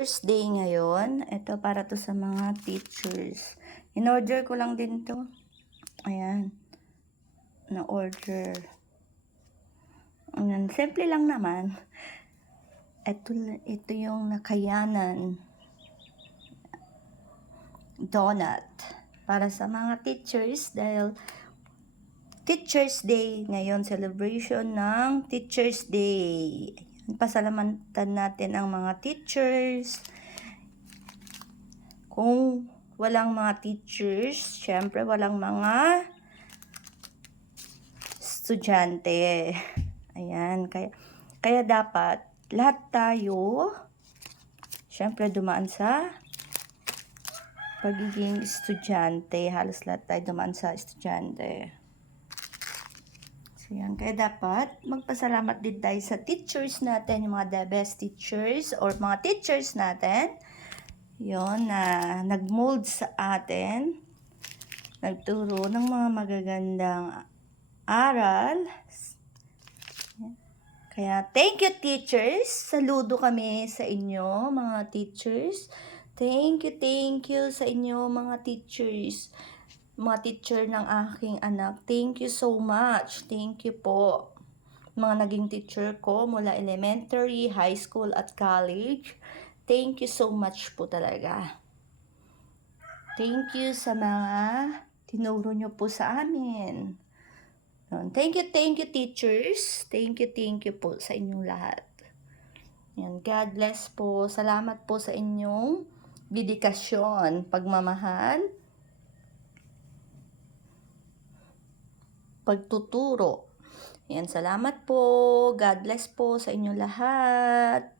First day ngayon. Ito para to sa mga teachers. In-order ko lang din to. Ayan. Na-order. Ayan. Simple lang naman. Ito, ito yung nakayanan. Donut. Para sa mga teachers dahil Teacher's Day ngayon, celebration ng Teacher's Day. Pasalamatan natin ang mga teachers. Kung walang mga teachers, syempre walang mga estudyante. Ayan, kaya, kaya dapat lahat tayo, syempre dumaan sa pagiging estudyante. Halos lahat tayo dumaan sa estudyante. So, yan. Kaya dapat magpasalamat din tayo sa teachers natin, yung mga the best teachers or mga teachers natin. Yon na nagmold sa atin. Nagturo ng mga magagandang aral. Kaya thank you teachers. Saludo kami sa inyo mga teachers. Thank you, thank you sa inyo mga teachers mga teacher ng aking anak. Thank you so much. Thank you po. Mga naging teacher ko mula elementary, high school at college. Thank you so much po talaga. Thank you sa mga tinuro nyo po sa amin. Thank you, thank you teachers. Thank you, thank you po sa inyong lahat. Yan. God bless po. Salamat po sa inyong dedikasyon, pagmamahal, pagtuturo. Yan, salamat po. God bless po sa inyo lahat.